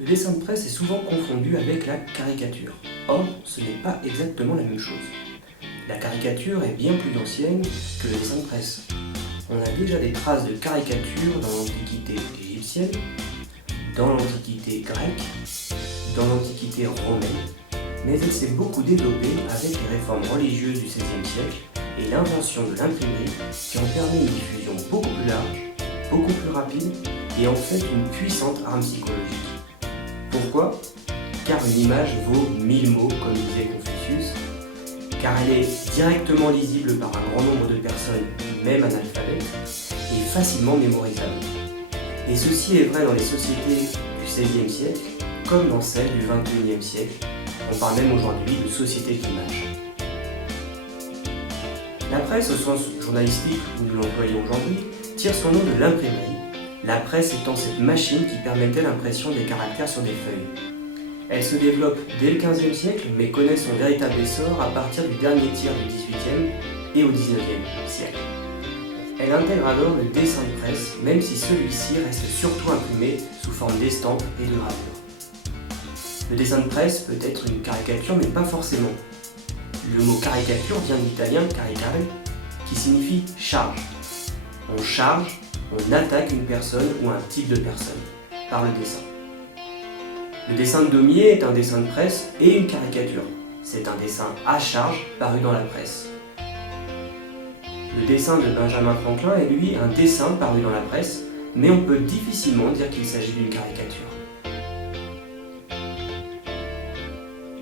Le dessin de presse est souvent confondu avec la caricature. Or, ce n'est pas exactement la même chose. La caricature est bien plus ancienne que le dessin de presse. On a déjà des traces de caricature dans l'Antiquité égyptienne, dans l'Antiquité grecque, dans l'Antiquité romaine, mais elle s'est beaucoup développée avec les réformes religieuses du XVIe siècle et l'invention de l'imprimerie qui ont permis une diffusion beaucoup plus large, beaucoup plus rapide et en fait une puissante arme psychologique. Pourquoi ? Car une image vaut 1000 mots, comme disait Confucius, car elle est directement lisible par un grand nombre de personnes, même analphabètes, et facilement mémorisable. Et ceci est vrai dans les sociétés du XVIe siècle, comme dans celles du XXIe siècle. On parle même aujourd'hui de société de l'image. La presse, au sens journalistique où nous l'employons aujourd'hui, tire son nom de l'imprimerie, la presse étant cette machine qui permettait l'impression des caractères sur des feuilles. Elle se développe dès le XVe siècle, mais connaît son véritable essor à partir du dernier tiers du XVIIIe et au XIXe siècle. Elle intègre alors le dessin de presse, même si celui-ci reste surtout imprimé sous forme d'estampes et de gravures. Le dessin de presse peut être une caricature, mais pas forcément. Le mot caricature vient de l'italien caricare, qui signifie charge. On charge, on attaque une personne ou un type de personne par le dessin. Le dessin de Daumier est un dessin de presse et une caricature. C'est un dessin à charge paru dans la presse. Le dessin de Benjamin Franklin est lui un dessin paru dans la presse, mais on peut difficilement dire qu'il s'agit d'une caricature.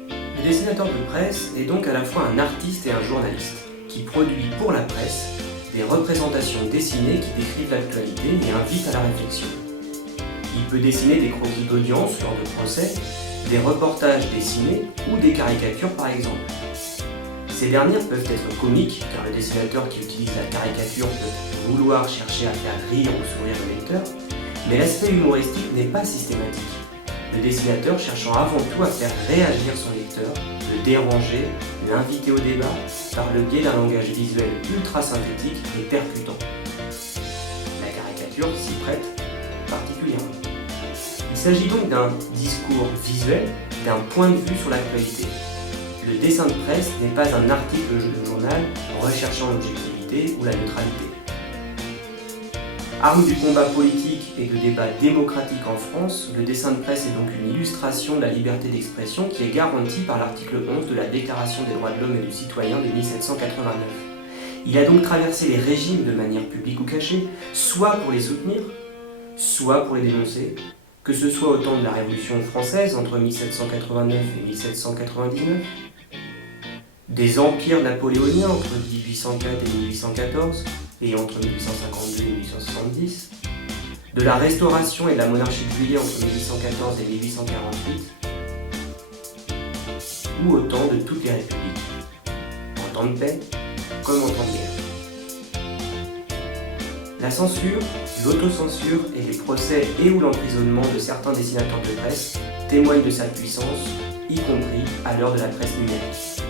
Le dessinateur de presse est donc à la fois un artiste et un journaliste, qui produit pour la presse des représentations dessinées qui décrivent l'actualité et invitent à la réflexion. Il peut dessiner des croquis d'audience lors de procès, des reportages dessinés ou des caricatures par exemple. Ces dernières peuvent être comiques, car le dessinateur qui utilise la caricature peut vouloir chercher à faire rire ou sourire le lecteur, mais l'aspect humoristique n'est pas systématique. Le dessinateur cherchant avant tout à faire réagir son lecteur, le déranger, l'inviter au débat, par le biais d'un langage visuel ultra synthétique et percutant. La caricature s'y prête particulièrement. Il s'agit donc d'un discours visuel, d'un point de vue sur l'actualité. Le dessin de presse n'est pas un article de journal recherchant l'objectivité ou la neutralité. Arme du combat politique et de débat démocratique en France, le dessin de presse est donc une illustration de la liberté d'expression qui est garantie par l'article 11 de la Déclaration des droits de l'homme et du citoyen de 1789. Il a donc traversé les régimes de manière publique ou cachée, soit pour les soutenir, soit pour les dénoncer, que ce soit au temps de la Révolution française entre 1789 et 1799, des empires napoléoniens entre 1804 et 1814 et entre 1852 et 1870, de la Restauration et de la monarchie de Juillet entre 1814 et 1848, ou au temps de toutes les républiques, en temps de paix comme en temps de guerre. La censure, l'autocensure et les procès et ou l'emprisonnement de certains dessinateurs de presse témoignent de sa puissance, y compris à l'heure de la presse numérique.